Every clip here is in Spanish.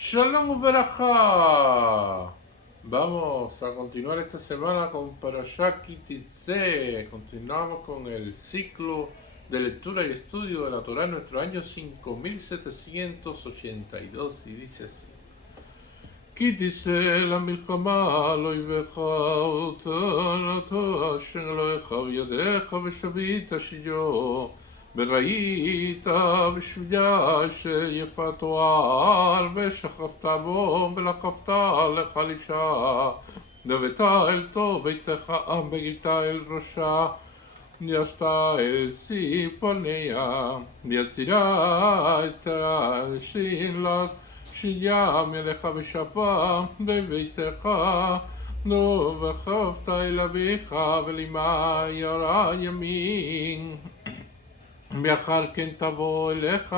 Shalom Uveraja. Vamos a continuar esta semana con Parashat Ki Teitzei. Continuamos con el ciclo de lectura y estudio de la Torah en nuestro año 5782 y dice así: Ki Teitzei la milchama lo yivecha oto Hashem Elohecha v'yadecha v'shavita shivyo וראית בשביה שיפת תואר ושכבת בו ולקפת לך לאישה והבאת אל טוב ביתך וגילת אל ראשה וישת אל ציפורניה ויצירה את השין לך שיה מלך ושפה בביתך וחפת אל אביך ולאמה ירא ימין ואחר כן תבוא אליך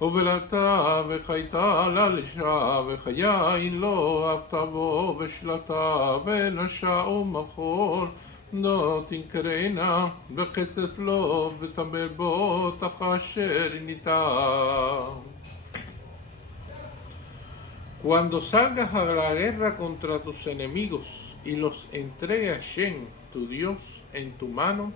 ובלתה וחייתה לאישה וחיין לא אף תבוא ושלתה ונשה ומחול לא תנקרנה וכסף לא ותמר בו תחשר ניתה. Cuando salgas a la guerra contra tus enemigos y los entregue a Hashem, tu Dios, en tu mano,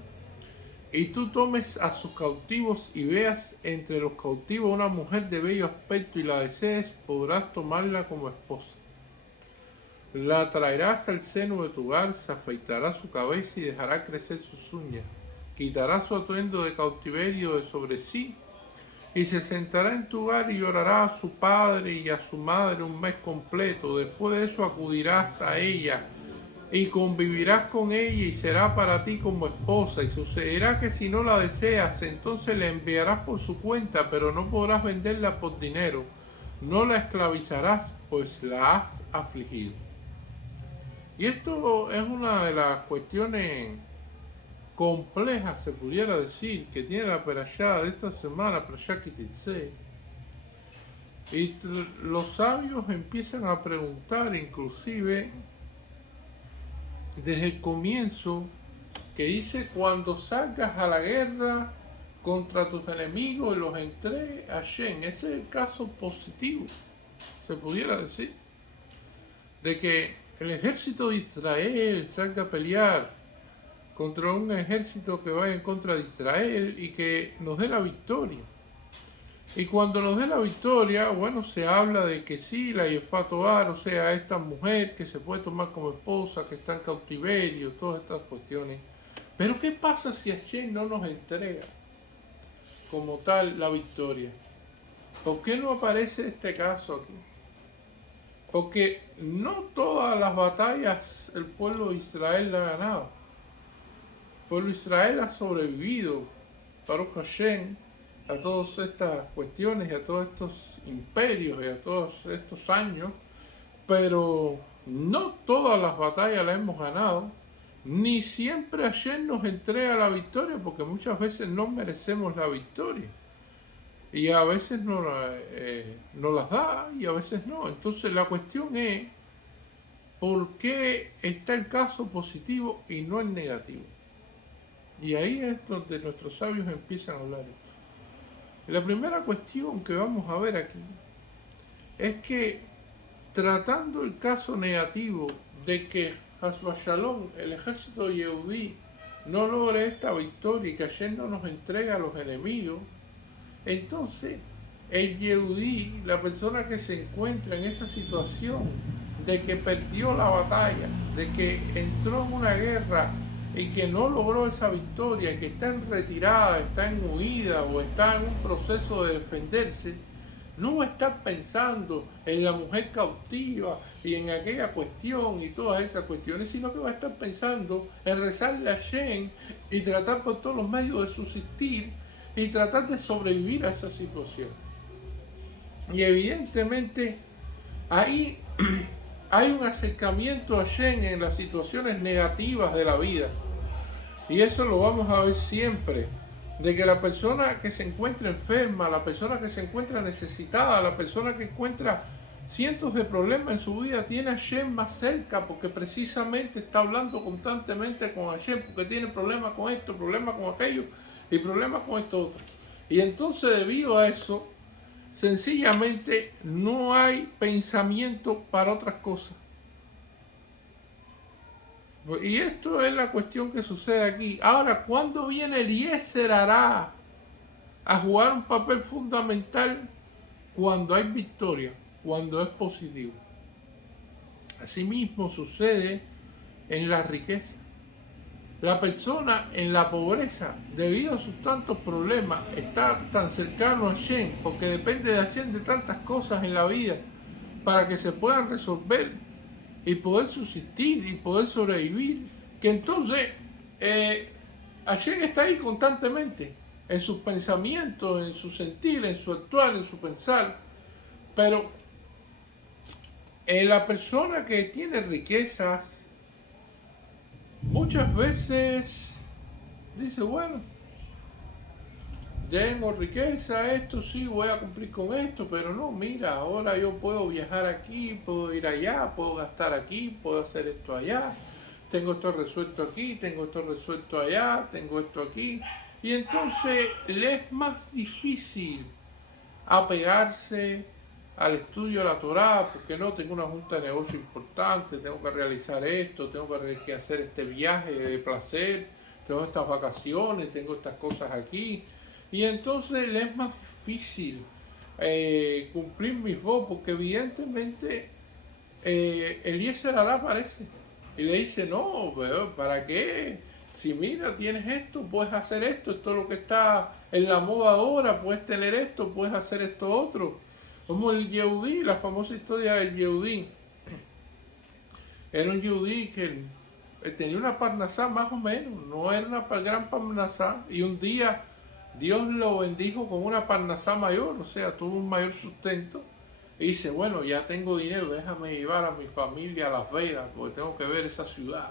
y tú tomes a sus cautivos y veas entre los cautivos una mujer de bello aspecto y la desees, podrás tomarla como esposa. La traerás al seno de tu hogar, se afeitará su cabeza y dejará crecer sus uñas. Quitará su atuendo de cautiverio de sobre sí y se sentará en tu hogar y llorará a su padre y a su madre un mes completo. Después de eso acudirás a ella y convivirás con ella y será para ti como esposa. Y sucederá que si no la deseas, entonces la enviarás por su cuenta, pero no podrás venderla por dinero. No la esclavizarás, pues la has afligido. Y esto es una de las cuestiones complejas, se pudiera decir, que tiene la perashá de esta semana, Parashat Ki Teitzei. Y los sabios empiezan a preguntar, inclusive desde el comienzo, que dice: cuando salgas a la guerra contra tus enemigos y los entregues a Hashem. Ese es el caso positivo, se pudiera decir, de que el ejército de Israel salga a pelear contra un ejército que vaya en contra de Israel y que nos dé la victoria. Y cuando nos dé la victoria, bueno, se habla de que sí, la Yefatoar, o sea, esta mujer que se puede tomar como esposa, que está en cautiverio, todas estas cuestiones. Pero ¿qué pasa si Hashem no nos entrega como tal la victoria? ¿Por qué no aparece este caso aquí? Porque no todas las batallas el pueblo de Israel la ha ganado. El pueblo de Israel ha sobrevivido, Baruch Hashem, a todas estas cuestiones y a todos estos imperios y a todos estos años, pero no todas las batallas las hemos ganado, ni siempre Hashem nos entrega la victoria, porque muchas veces no merecemos la victoria y a veces no las da y a veces no. Entonces la cuestión es: ¿por qué está el caso positivo y no el negativo? Y ahí es donde nuestros sabios empiezan a hablar esto. La primera cuestión que vamos a ver aquí es que, tratando el caso negativo de que Has V'Shalom, el ejército yehudí, no logre esta victoria y que Hashem no nos entrega a los enemigos, entonces el yehudí, la persona que se encuentra en esa situación de que perdió la batalla, de que entró en una guerra y que no logró esa victoria, que está en retirada, está en huida o está en un proceso de defenderse, no va a estar pensando en la mujer cautiva y en aquella cuestión y todas esas cuestiones, sino que va a estar pensando en rezarle a Hashem y tratar por todos los medios de subsistir y tratar de sobrevivir a esa situación. Y evidentemente ahí hay un acercamiento a Hashem en las situaciones negativas de la vida. Y eso lo vamos a ver siempre, de que la persona que se encuentra enferma, la persona que se encuentra necesitada, la persona que encuentra cientos de problemas en su vida, tiene a Hashem más cerca, porque precisamente está hablando constantemente con Hashem, porque tiene problemas con esto, problemas con aquello y problemas con esto otro. Y entonces, debido a eso, sencillamente no hay pensamiento para otras cosas. Y esto es la cuestión que sucede aquí. Ahora, ¿cuándo viene Eliezer hará a jugar un papel fundamental? Cuando hay victoria, cuando es positivo. Asimismo sucede en la riqueza. La persona en la pobreza, debido a sus tantos problemas, está tan cercano a Hashem, porque depende de Hashem de tantas cosas en la vida, para que se puedan resolver y poder subsistir y poder sobrevivir, que entonces Hashem está ahí constantemente, en sus pensamientos, en su sentir, en su actuar, en su pensar. Pero la persona que tiene riquezas, muchas veces dice, bueno, tengo riqueza, esto sí, voy a cumplir con esto, pero no, mira, ahora yo puedo viajar aquí, puedo ir allá, puedo gastar aquí, puedo hacer esto allá, tengo esto resuelto aquí, tengo esto resuelto allá, tengo esto aquí. Y entonces le es más difícil apegarse al estudio de la Torá, porque no, tengo una junta de negocio importante, tengo que realizar esto, tengo que hacer este viaje de placer, tengo estas vacaciones, tengo estas cosas aquí. Y entonces le es más difícil cumplir mis votos, porque evidentemente Eliezer Hará aparece y le dice, no, pero ¿para qué? Si mira, tienes esto, puedes hacer esto, esto es lo que está en la moda ahora, puedes tener esto, puedes hacer esto otro. Como el Yehudí, la famosa historia del Yehudí. Era un Yehudí que tenía una parnasá más o menos, no era una gran parnasá, y un día Dios lo bendijo con una parnasá mayor, o sea, tuvo un mayor sustento, y dice, bueno, ya tengo dinero, déjame llevar a mi familia a Las Vegas, porque tengo que ver esa ciudad.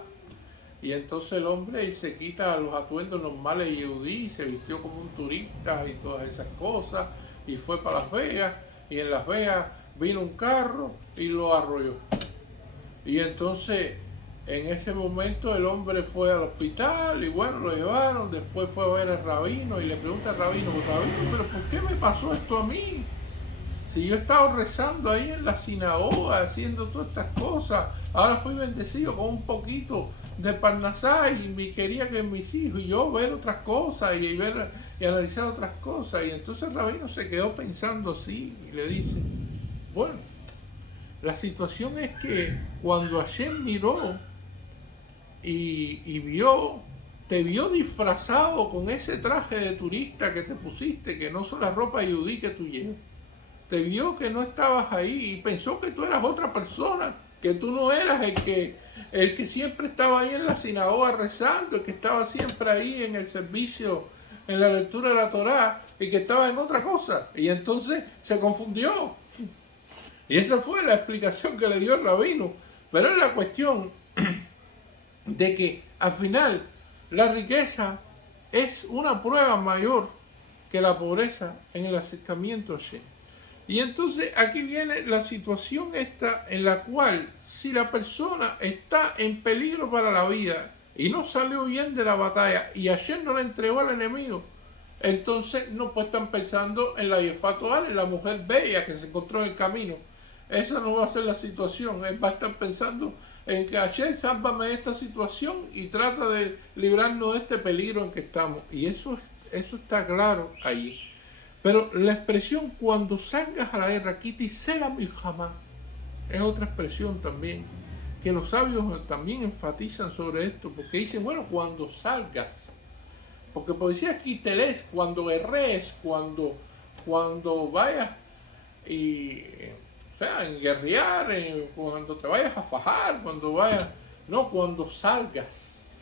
Y entonces el hombre se quita los atuendos normales de Yehudí, se vistió como un turista y todas esas cosas, y fue para Las Vegas, y en Las Vegas vino un carro y lo arrolló. Y entonces en ese momento el hombre fue al hospital y bueno, lo llevaron, después fue a ver al rabino y le pregunta al rabino, pero ¿por qué me pasó esto a mí? Si yo estaba rezando ahí en la sinagoga, haciendo todas estas cosas, ahora fui bendecido con un poquito de parnasá y me quería que mis hijos y yo ver otras cosas y ver y analizar otras cosas. Y entonces el rabino se quedó pensando así y le dice, bueno, la situación es que cuando Hashem miró y vio, te vio disfrazado con ese traje de turista que te pusiste, que no son la ropa yudí que tú llevas. Te vio que no estabas ahí y pensó que tú eras otra persona, que tú no eras el que siempre estaba ahí en la sinagoga rezando, el que estaba siempre ahí en el servicio, en la lectura de la Torá, y que estaba en otra cosa. Y entonces se confundió. Y esa fue la explicación que le dio el rabino. Pero es la cuestión de que al final la riqueza es una prueba mayor que la pobreza en el acercamiento a Hashem. Y entonces aquí viene la situación esta en la cual si la persona está en peligro para la vida y no salió bien de la batalla y Hashem no le entregó al enemigo, entonces no puede estar pensando en la Yefato en la mujer bella que se encontró en el camino. Esa no va a ser la situación. Él va a estar pensando en que Hashem, sálvame de esta situación y trata de librarnos de este peligro en que estamos. Y eso está claro ahí. Pero la expresión cuando salgas a la guerra, kitisela milhamá, es otra expresión también, que los sabios también enfatizan sobre esto, porque dicen, bueno, cuando salgas, porque decir kiteles, cuando guerrees, cuando vayas y, o sea, en guerrear, cuando te vayas a fajar, cuando vayas, no, cuando salgas.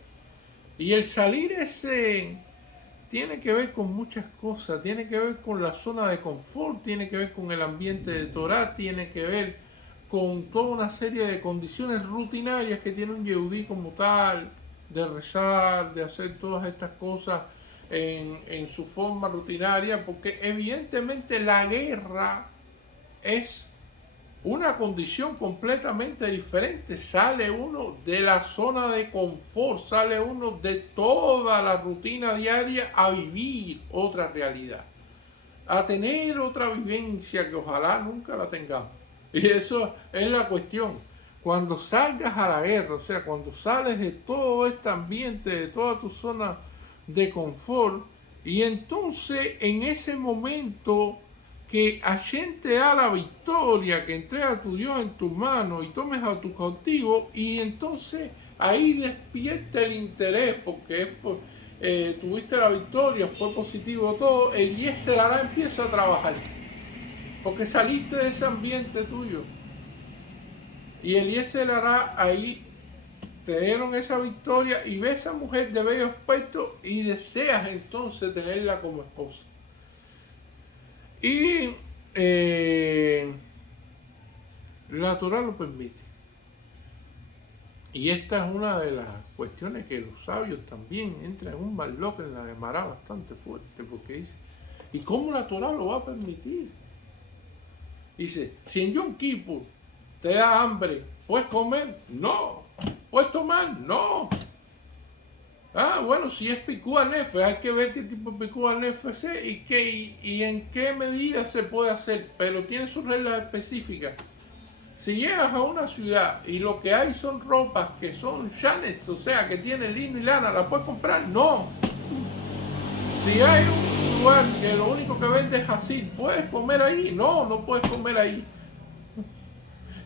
Y el salir ese tiene que ver con muchas cosas, tiene que ver con la zona de confort, tiene que ver con el ambiente de Torah, tiene que ver con toda una serie de condiciones rutinarias que tiene un yehudí como tal, de rezar, de hacer todas estas cosas en su forma rutinaria, porque evidentemente la guerra es una condición completamente diferente. Sale uno de la zona de confort, sale uno de toda la rutina diaria a vivir otra realidad. a tener otra vivencia que ojalá nunca la tengamos. Y eso es la cuestión. Cuando salgas a la guerra, o sea, cuando sales de todo este ambiente, de toda tu zona de confort, y entonces en ese momento que Hashem te da la victoria, que entrega a tu Dios en tus manos y tomes a tu cautivo, y entonces ahí despierta el interés, porque tuviste la victoria, fue positivo todo, el Yetzer Hará empieza a trabajar, porque saliste de ese ambiente tuyo. Y el Yetzer Hará ahí te dieron esa victoria y ves a esa mujer de bello aspecto y deseas entonces tenerla como esposa. Y la Torah lo permite. Y esta es una de las cuestiones que los sabios también entran en un malloc en la Gemara bastante fuerte, porque dice, ¿y cómo la Torah lo va a permitir? Dice, si en Yom Kippur te da hambre, ¿puedes comer? No. ¿Puedes tomar? No. Ah, bueno, si es Picúa Nefesh, hay que ver qué tipo de Picúa Nefesh es y en qué medida se puede hacer, pero tiene sus reglas específicas. Si llegas a una ciudad y lo que hay son ropas que son chanets, o sea, que tienen lino y lana, ¿la puedes comprar? No. Si hay un lugar que lo único que vende es hasid, ¿puedes comer ahí? No, no puedes comer ahí.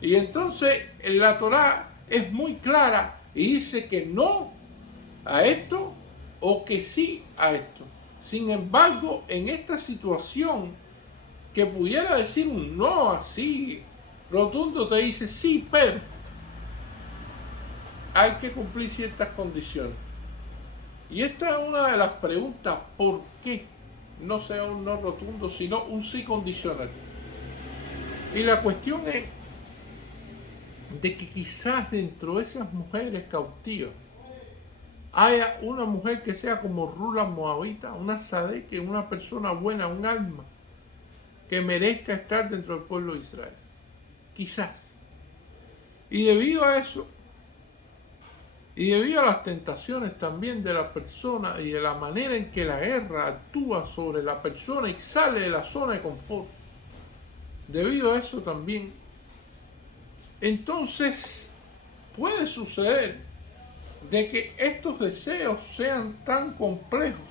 Y entonces la Torah es muy clara y dice que no a esto o que sí a esto. Sin embargo, en esta situación que pudiera decir un no así rotundo, te dice sí, pero hay que cumplir ciertas condiciones. Y esta es una de las preguntas, ¿por qué no sea un no rotundo, sino un sí condicional? Y la cuestión es de que quizás dentro de esas mujeres cautivas haya una mujer que sea como Rula Moabita, una sadeque, una persona buena, un alma que merezca estar dentro del pueblo de Israel. Quizás. Y debido a eso, y debido a las tentaciones también de la persona y de la manera en que la guerra actúa sobre la persona y sale de la zona de confort, debido a eso también, entonces puede suceder de que estos deseos sean tan complejos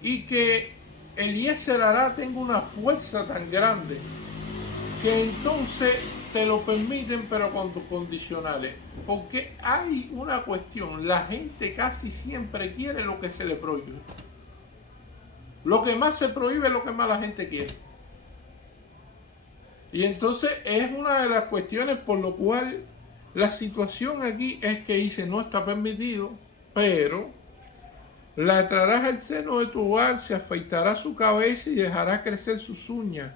y que el Yetzer Hará tenga una fuerza tan grande que entonces te lo permiten, pero con tus condicionales. Porque hay una cuestión, la gente casi siempre quiere lo que se le prohíbe. Lo que más se prohíbe es lo que más la gente quiere. Y entonces es una de las cuestiones por lo cual la situación aquí es que dice no está permitido, pero la traerás al seno de tu hogar, se afeitará su cabeza y dejará crecer sus uñas.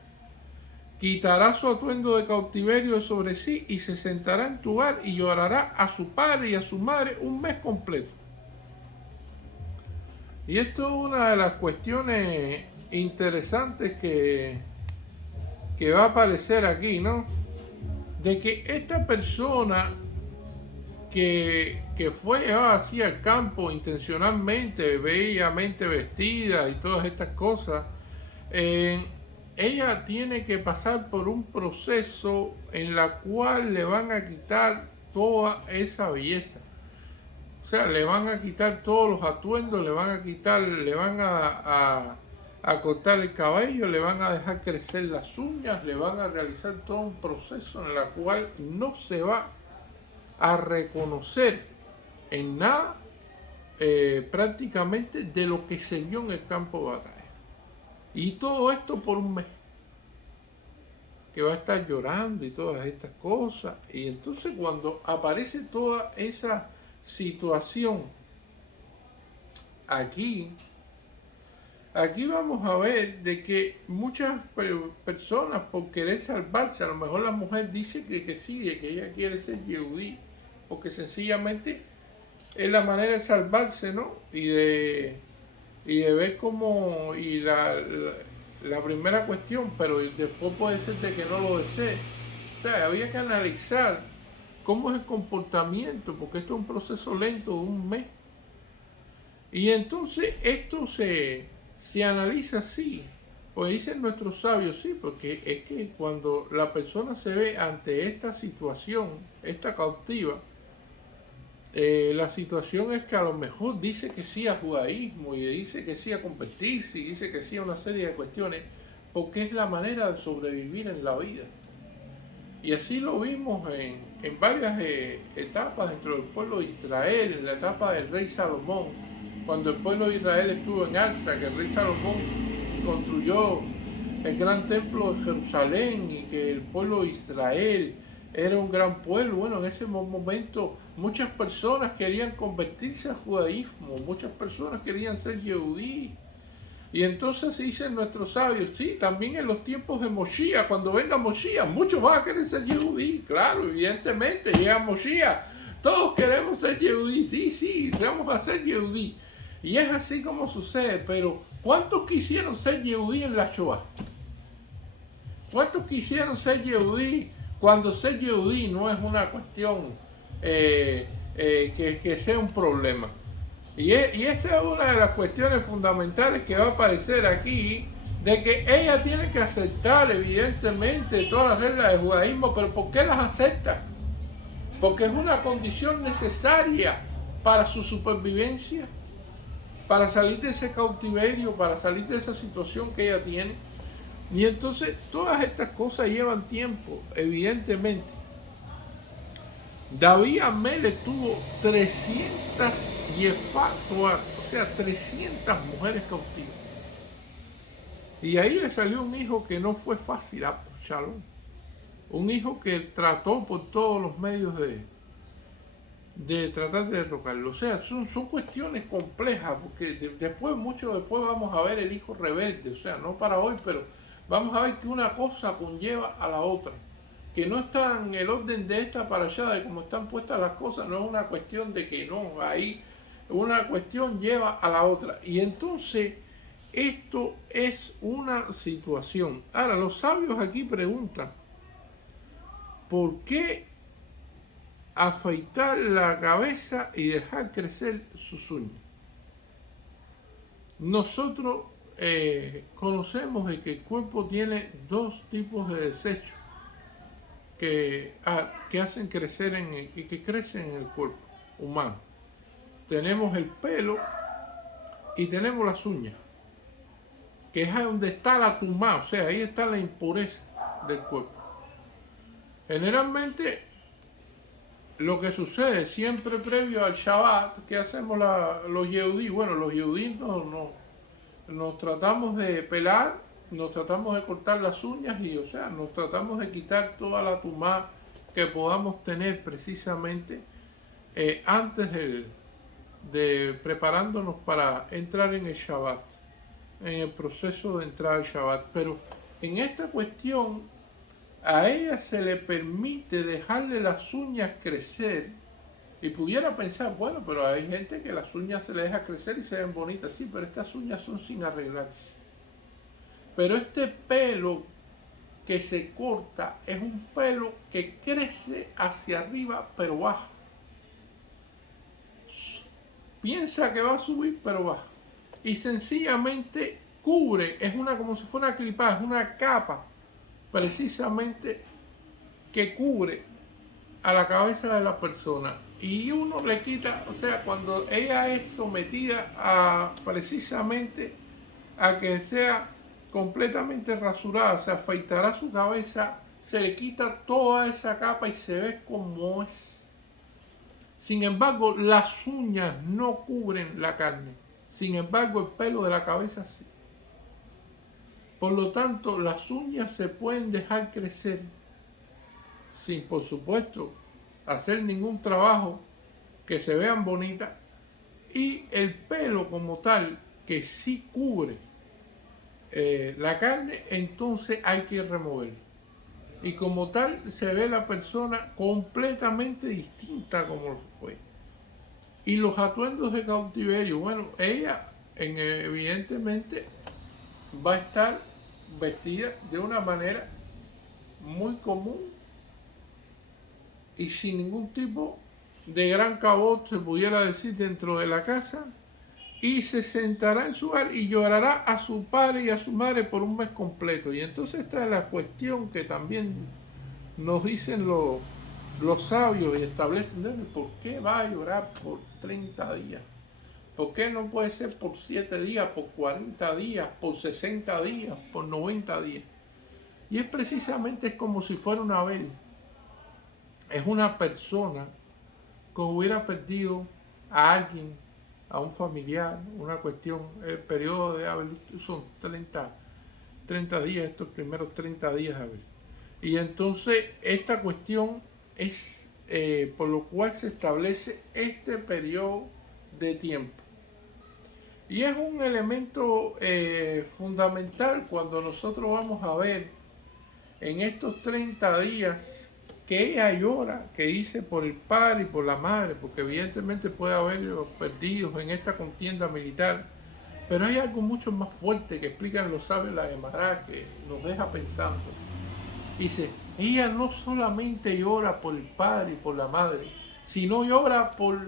Quitará su atuendo de cautiverio de sobre sí y se sentará en tu hogar y llorará a su padre y a su madre un mes completo. Y esto es una de las cuestiones interesantes que va a aparecer aquí, ¿no? De que esta persona que fue llevada así al campo intencionalmente, bellamente vestida y todas estas cosas, ella tiene que pasar por un proceso en la cual le van a quitar toda esa belleza. O sea, le van a quitar todos los atuendos, le van a cortar el cabello, le van a dejar crecer las uñas, le van a realizar todo un proceso en el cual no se va a reconocer en nada prácticamente de lo que se vio en el campo de batalla. Y todo esto por un mes, que va a estar llorando y todas estas cosas. Y entonces cuando aparece toda esa situación aquí vamos a ver de que muchas personas por querer salvarse, a lo mejor la mujer dice que sí, de que ella quiere ser yehudí, porque sencillamente es la manera de salvarse, ¿no? Y de ver cómo, y la primera cuestión, pero después puede ser de que no lo desee. O sea, había que analizar cómo es el comportamiento, porque esto es un proceso lento de un mes. Y entonces esto se se analiza así, pues dicen nuestros sabios, sí, porque es que cuando la persona se ve ante esta situación, esta cautiva, la situación es que a lo mejor dice que sí a judaísmo y dice que sí a convertirse y dice que sí a una serie de cuestiones, porque es la manera de sobrevivir en la vida. Y así lo vimos en varias etapas dentro del pueblo de Israel, en la etapa del rey Salomón, cuando el pueblo de Israel estuvo en alza, que el rey Salomón construyó el gran templo de Jerusalén y que el pueblo de Israel era un gran pueblo. Bueno, en ese momento muchas personas querían convertirse al judaísmo, muchas personas querían ser yehudí. Y entonces dicen nuestros sabios, sí, también en los tiempos de Moshiach, cuando venga Moshiach, muchos van a querer ser yehudí, claro, evidentemente, llega Moshiach, todos queremos ser yehudí, sí, vamos a ser yehudí. Y es así como sucede, pero ¿cuántos quisieron ser yehudí en la Shoah? ¿Cuántos quisieron ser yehudí cuando ser yehudí no es una cuestión que sea un problema? Y esa es una de las cuestiones fundamentales que va a aparecer aquí, de que ella tiene que aceptar evidentemente todas las reglas del judaísmo, pero ¿por qué las acepta? Porque es una condición necesaria para su supervivencia, para salir de ese cautiverio, para salir de esa situación que ella tiene. Y entonces todas estas cosas llevan tiempo, evidentemente. David Amelech tuvo 300 yefatuas, o sea, 300 mujeres cautivas. Y ahí le salió un hijo que no fue fácil, Absalón. Un hijo que trató por todos los medios de tratar de derrocarlo. O sea, son cuestiones complejas, porque mucho después vamos a ver el hijo rebelde. O sea, no para hoy, pero vamos a ver que una cosa conlleva a la otra. Que no está en el orden de esta para allá, de cómo están puestas las cosas, no es una cuestión de que no, ahí una cuestión lleva a la otra. Y entonces, esto es una situación. Ahora, los sabios aquí preguntan, ¿por qué afeitar la cabeza y dejar crecer sus uñas? Nosotros conocemos de que el cuerpo tiene dos tipos de desechos que hacen crecer y que crecen en el cuerpo humano. Tenemos el pelo y tenemos las uñas, que es donde está la tumá, o sea, ahí está la impureza del cuerpo. Generalmente lo que sucede siempre previo al Shabbat, ¿qué hacemos los yehudí? Bueno, los yehudí nos tratamos de pelar, nos tratamos de cortar las uñas y, o sea, nos tratamos de quitar toda la tumá que podamos tener precisamente antes de preparándonos para entrar en el Shabbat, en el proceso de entrar al Shabbat. Pero en esta cuestión a ella se le permite dejarle las uñas crecer y pudiera pensar, bueno, pero hay gente que las uñas se le deja crecer y se ven bonitas, sí, pero estas uñas son sin arreglarse. Pero este pelo que se corta es un pelo que crece hacia arriba pero baja. Piensa que va a subir pero baja. Y sencillamente cubre, es como si fuera una clipada, es una capa precisamente que cubre a la cabeza de la persona. Y uno le quita, o sea, cuando ella es sometida precisamente a que sea completamente rasurada, se afeitará su cabeza, se le quita toda esa capa y se ve como es. Sin embargo, las uñas no cubren la carne. Sin embargo, el pelo de la cabeza sí. Por lo tanto, las uñas se pueden dejar crecer sin, por supuesto, hacer ningún trabajo, que se vean bonitas, y el pelo como tal, que sí cubre la carne, entonces hay que removerlo. Y como tal se ve la persona completamente distinta como fue. Y los atuendos de cautiverio, bueno, ella evidentemente va a estar vestida de una manera muy común y sin ningún tipo de gran cabot, se pudiera decir, dentro de la casa, y se sentará en su hogar y llorará a su padre y a su madre por un mes completo. Y entonces esta es la cuestión que también nos dicen los sabios y establecen, ¿por qué va a llorar por 30 días? ¿Por qué no puede ser por 7 días, por 40 días, por 60 días, por 90 días? Y es precisamente como si fuera una Abel. Es una persona que hubiera perdido a alguien, a un familiar, una cuestión. El periodo de Abel son 30 días, estos primeros 30 días de Abel. Y entonces esta cuestión es por lo cual se establece este periodo de tiempo. Y es un elemento fundamental cuando nosotros vamos a ver en estos 30 días que ella llora, que dice por el padre y por la madre, porque evidentemente puede haber perdidos en esta contienda militar, pero hay algo mucho más fuerte que explican los sabios la Gemara que nos deja pensando. Dice, ella no solamente llora por el padre y por la madre, sino llora por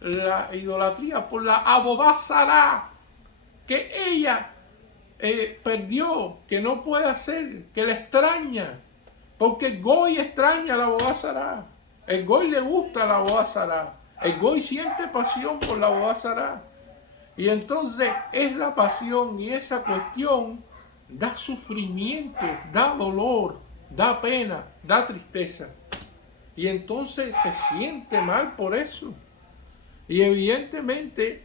la idolatría, por la Abodá Zará, que ella perdió, que no puede hacer, que la extraña, porque el Goy extraña a la Abodá Zará, el Goy le gusta la Abodá Zará, el Goy siente pasión por la Abodá Zará, y entonces esa pasión y esa cuestión da sufrimiento, da dolor, da pena, da tristeza, y entonces se siente mal por eso. Y evidentemente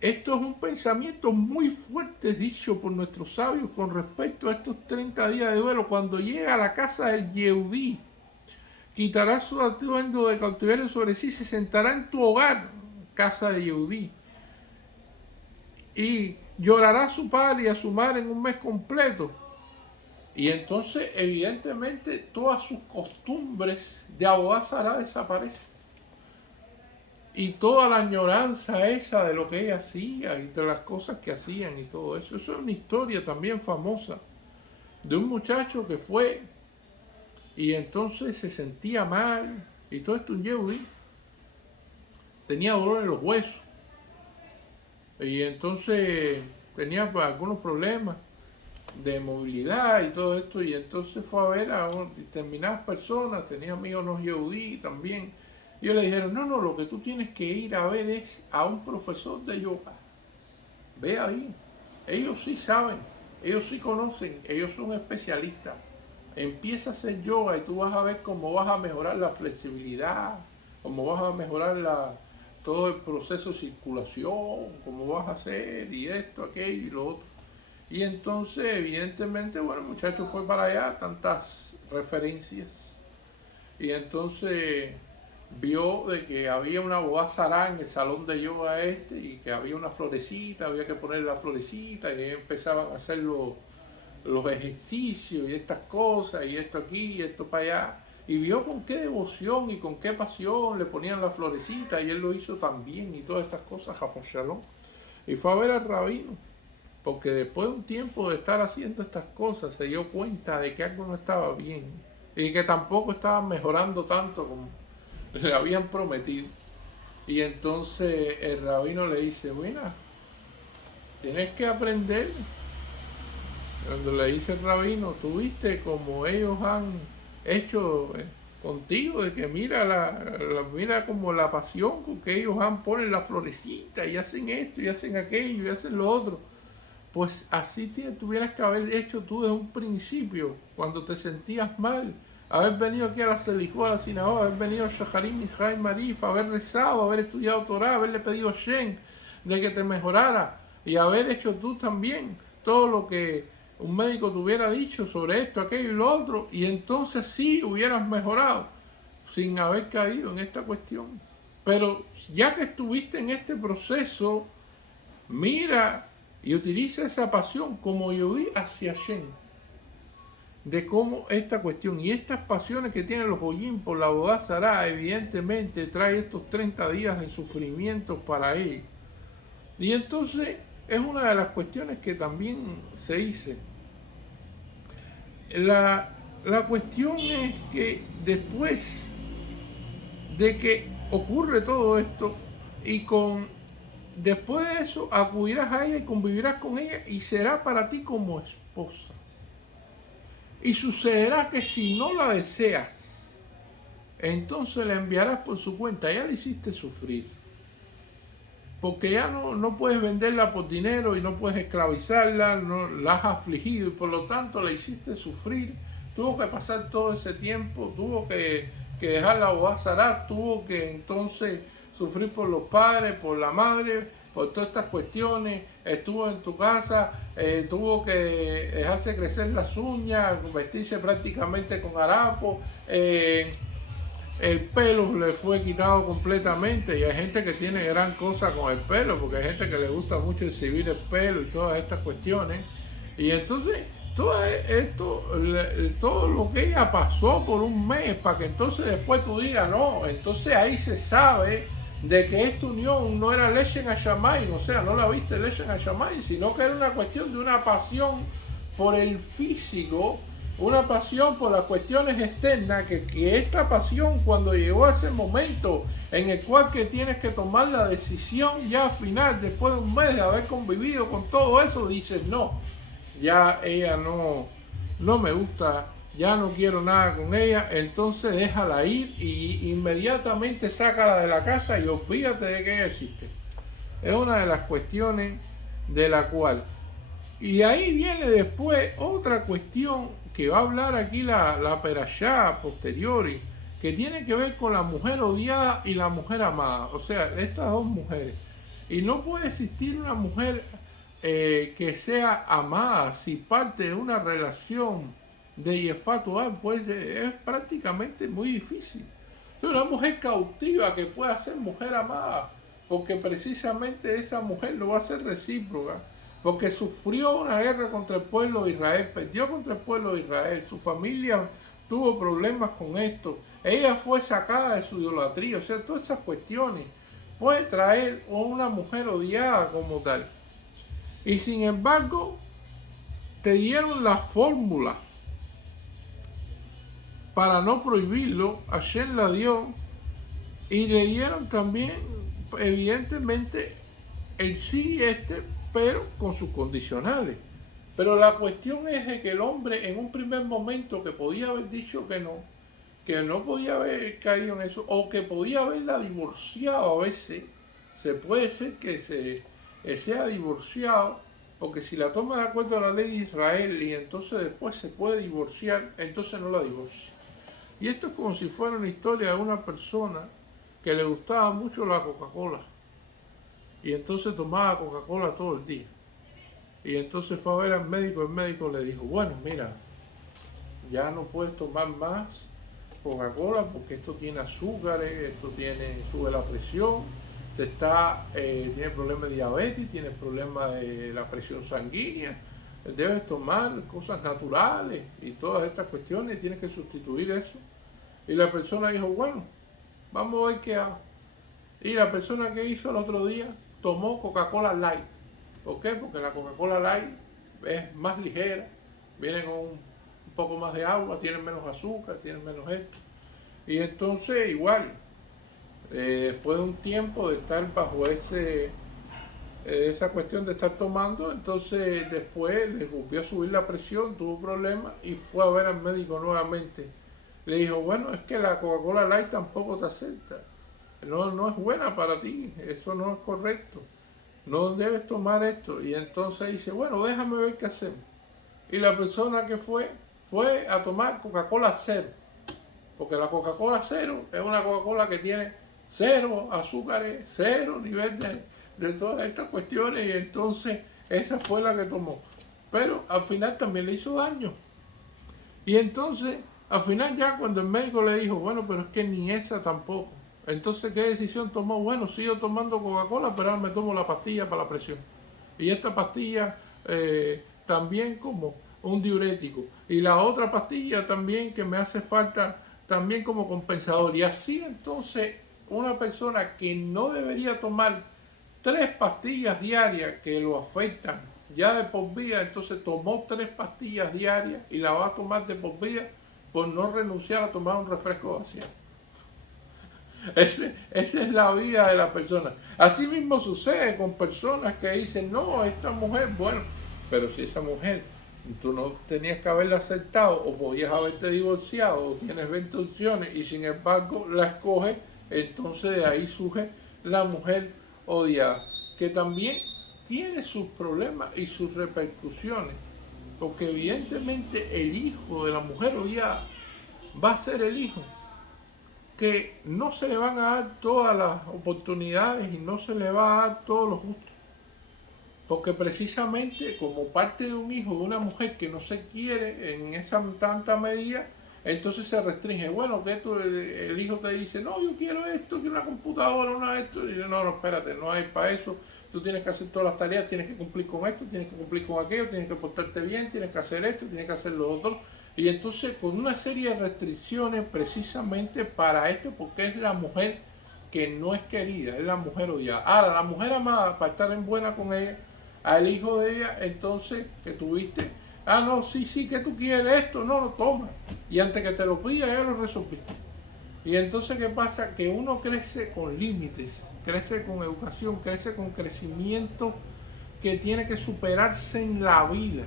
esto es un pensamiento muy fuerte dicho por nuestros sabios con respecto a estos 30 días de duelo. Cuando llega a la casa del Yehudí, quitará su atuendo de cautiverio sobre sí, se sentará en tu hogar, casa de Yehudí, y llorará a su padre y a su madre en un mes completo. Y entonces evidentemente todas sus costumbres de Abodá Zará desaparecen. Y toda la añoranza esa de lo que ella hacía y de las cosas que hacían y todo eso. Eso es una historia también famosa de un muchacho que fue y entonces se sentía mal y todo esto, un yehudí. Tenía dolor en los huesos y entonces tenía algunos problemas de movilidad y todo esto, y entonces fue a ver a determinadas personas, tenía amigos no yehudí también. Y ellos le dijeron, no, lo que tú tienes que ir a ver es a un profesor de yoga. Ve ahí. Ellos sí saben, ellos sí conocen, ellos son especialistas. Empieza a hacer yoga y tú vas a ver cómo vas a mejorar la flexibilidad, cómo vas a mejorar todo el proceso de circulación, cómo vas a hacer y esto, aquello y lo otro. Y entonces, evidentemente, bueno, el muchacho fue para allá, tantas referencias. Y entonces vio de que había una Abodá Zará en el salón de yoga y que había una florecita, había que poner la florecita y empezaban a hacer los ejercicios y estas cosas y esto aquí y esto para allá. Y vio con qué devoción y con qué pasión le ponían la florecita y él lo hizo también y todas estas cosas, Jafon Shalom. Y fue a ver al rabino, porque después de un tiempo de estar haciendo estas cosas se dio cuenta de que algo no estaba bien y que tampoco estaban mejorando tanto como le habían prometido. Y entonces el rabino le dice, mira, tienes que aprender. Cuando le dice el rabino, tú viste como ellos han hecho contigo, de que mira como la pasión con que ellos ponen la florecita y hacen esto y hacen aquello y hacen lo otro. Pues así tuvieras que haber hecho tú desde un principio, cuando te sentías mal. Haber venido aquí a la Selijó, a la sinagoga, haber venido a Shaharim y Jaim Marif, haber rezado, haber estudiado Torah, haberle pedido a Shem de que te mejorara y haber hecho tú también todo lo que un médico te hubiera dicho sobre esto, aquello y lo otro, y entonces sí hubieras mejorado sin haber caído en esta cuestión. Pero ya que estuviste en este proceso, mira y utiliza esa pasión como yo vi hacia Shem, de cómo esta cuestión y estas pasiones que tienen los Goyim por la Abodá Zará evidentemente trae estos 30 días de sufrimiento para ellos. Y entonces es una de las cuestiones que también se dice. La cuestión es que después de que ocurre todo esto y con después de eso acudirás a ella y convivirás con ella y será para ti como esposa. Y sucederá que si no la deseas, entonces la enviarás por su cuenta. Ya la hiciste sufrir. Porque ya no puedes venderla por dinero y no puedes esclavizarla, no, la has afligido y por lo tanto la hiciste sufrir. Tuvo que pasar todo ese tiempo, tuvo que dejar la boda Sarat, tuvo que entonces sufrir por los padres, por la madre, por todas estas cuestiones. Estuvo en tu casa, tuvo que dejarse crecer las uñas, vestirse prácticamente con harapo. El pelo le fue quitado completamente y hay gente que tiene gran cosa con el pelo, porque hay gente que le gusta mucho exhibir el pelo y todas estas cuestiones. Y entonces todo esto, todo lo que ella pasó por un mes, para que entonces después tú digas, no, entonces ahí se sabe de que esta unión no era Leshen Hashamayim, o sea, no la viste Leshen Hashamayim, sino que era una cuestión de una pasión por el físico, una pasión por las cuestiones externas, que esta pasión cuando llegó a ese momento en el cual que tienes que tomar la decisión ya final, después de un mes de haber convivido con todo eso, dices no, ya ella no me gusta, ya no quiero nada con ella, entonces déjala ir y inmediatamente sácala de la casa y olvídate de que ella existe. Es una de las cuestiones de la cual. Y ahí viene después otra cuestión que va a hablar aquí la perashá posteriori, que tiene que ver con la mujer odiada y la mujer amada, o sea, estas dos mujeres. Y no puede existir una mujer que sea amada si parte de una relación de Yefatuah, pues es prácticamente muy difícil. Es una mujer cautiva que pueda ser mujer amada, porque precisamente esa mujer lo va a ser recíproca, porque sufrió una guerra contra el pueblo de Israel, perdió contra el pueblo de Israel, su familia tuvo problemas con esto, ella fue sacada de su idolatría, o sea, todas esas cuestiones puede traer una mujer odiada como tal. Y sin embargo, te dieron la fórmula para no prohibirlo, Hashem la dio, y le dieron también, evidentemente, el sí pero con sus condicionales. Pero la cuestión es de que el hombre en un primer momento que podía haber dicho que no podía haber caído en eso, o que podía haberla divorciado a veces, se puede ser que sea divorciado, porque si la toma de acuerdo a la ley de Israel y entonces después se puede divorciar, entonces no la divorcia. Y esto es como si fuera una historia de una persona que le gustaba mucho la Coca-Cola y entonces tomaba Coca-Cola todo el día. Y entonces fue a ver al médico, el médico le dijo, bueno, mira, ya no puedes tomar más Coca-Cola porque esto tiene azúcares, esto sube la presión, tiene problemas de diabetes, tiene problemas de la presión sanguínea, debes tomar cosas naturales y todas estas cuestiones, tienes que sustituir eso. Y la persona dijo, bueno, vamos a ver qué hago. Y la persona que hizo el otro día tomó Coca-Cola Light. ¿Por qué? Porque la Coca-Cola Light es más ligera, viene con un poco más de agua, tiene menos azúcar, tiene menos esto. Y entonces igual, después de un tiempo de estar bajo esa cuestión de estar tomando, entonces después le volvió a subir la presión, tuvo problemas y fue a ver al médico nuevamente. Le dijo, bueno, es que la Coca-Cola Light tampoco te acepta, no es buena para ti, eso no es correcto, no debes tomar esto. Y entonces dice, bueno, déjame ver qué hacemos. Y la persona que fue a tomar Coca-Cola cero, porque la Coca-Cola cero es una Coca-Cola que tiene cero azúcares, cero nivel de todas estas cuestiones, y entonces esa fue la que tomó. Pero al final también le hizo daño. Y entonces, al final ya cuando el médico le dijo, bueno, pero es que ni esa tampoco. Entonces, ¿qué decisión tomó? Bueno, sigo tomando Coca-Cola, pero ahora me tomo la pastilla para la presión. Y esta pastilla también como un diurético. Y la otra pastilla también que me hace falta también como compensador. Y así entonces una persona que no debería tomar 3 pastillas diarias que lo afectan ya de por vida, entonces tomó 3 pastillas diarias y la va a tomar de por vida por no renunciar a tomar un refresco vaciado. Esa es la vida de la persona. Así mismo sucede con personas que dicen, no, esta mujer, bueno, pero si esa mujer tú no tenías que haberla aceptado o podías haberte divorciado o tienes 20 opciones y sin embargo la escoges, entonces de ahí surge la mujer odiada, que también tiene sus problemas y sus repercusiones, porque evidentemente el hijo de la mujer odiada va a ser el hijo que no se le van a dar todas las oportunidades y no se le va a dar todos los gustos. Porque precisamente como parte de un hijo de una mujer que no se quiere en esa tanta medida, entonces se restringe. Bueno, que el hijo te dice, no, yo quiero esto, quiero una computadora, una esto. Y dice, no, espérate, no hay para eso. Tú tienes que hacer todas las tareas, tienes que cumplir con esto, tienes que cumplir con aquello, tienes que portarte bien, tienes que hacer esto, tienes que hacer lo otro. Y entonces con una serie de restricciones precisamente para esto, porque es la mujer que no es querida, es la mujer odiada. Ahora, la mujer amada, para estar en buena con ella, al hijo de ella, entonces, que tuviste, no, sí, que tú quieres esto, no, toma. Y antes que te lo pida, ya lo resolviste. Y entonces, ¿qué pasa? Que uno crece con límites, crece con educación, crece con crecimiento que tiene que superarse en la vida.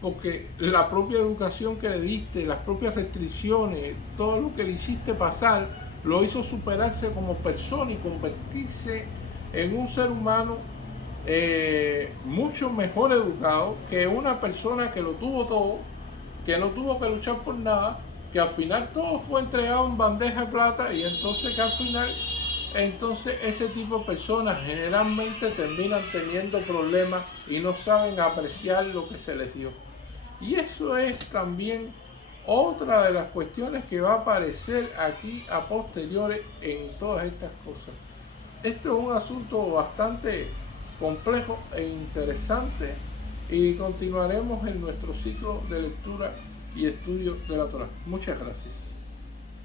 Porque la propia educación que le diste, las propias restricciones, todo lo que le hiciste pasar, lo hizo superarse como persona y convertirse en un ser humano mucho mejor educado que una persona que lo tuvo todo, que no tuvo que luchar por nada, que al final todo fue entregado en bandeja de plata y entonces que al final, entonces ese tipo de personas generalmente terminan teniendo problemas y no saben apreciar lo que se les dio. Y eso es también otra de las cuestiones que va a aparecer aquí a posteriores en todas estas cosas. Esto es un asunto bastante complejo e interesante y continuaremos en nuestro ciclo de lectura y estudio de la Torá. Muchas gracias.